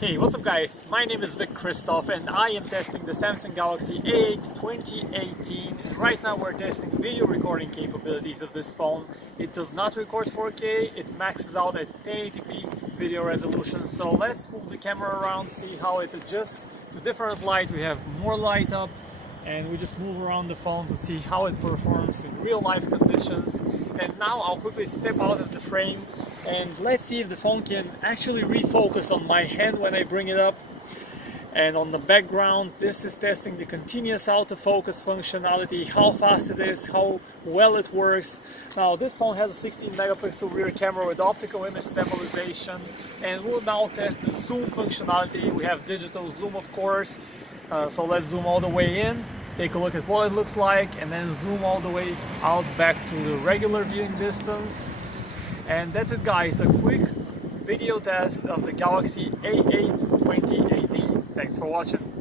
Hey, what's up guys? My name is Vic Christoph and I am testing the Samsung Galaxy A8 2018. And right now we're testing video recording capabilities of this phone. It does not record 4K, it maxes out at 1080p video resolution. So let's move the camera around, see how it adjusts to different light. We have more light up and we just move around the phone to see how it performs in real life conditions. And now I'll quickly step out of the frame and let's see if the phone can actually refocus on my hand when I bring it up. And on the background, this is testing the continuous autofocus functionality, how fast it is, how well it works. Now this phone has a 16 megapixel rear camera with optical image stabilization, and we'll now test the zoom functionality. We have digital zoom, of course. So let's zoom all the way in, take a look at what it looks like, and then zoom all the way out back to the regular viewing distance. And that's it guys, a quick video test of the Galaxy A8 2018. Thanks for watching.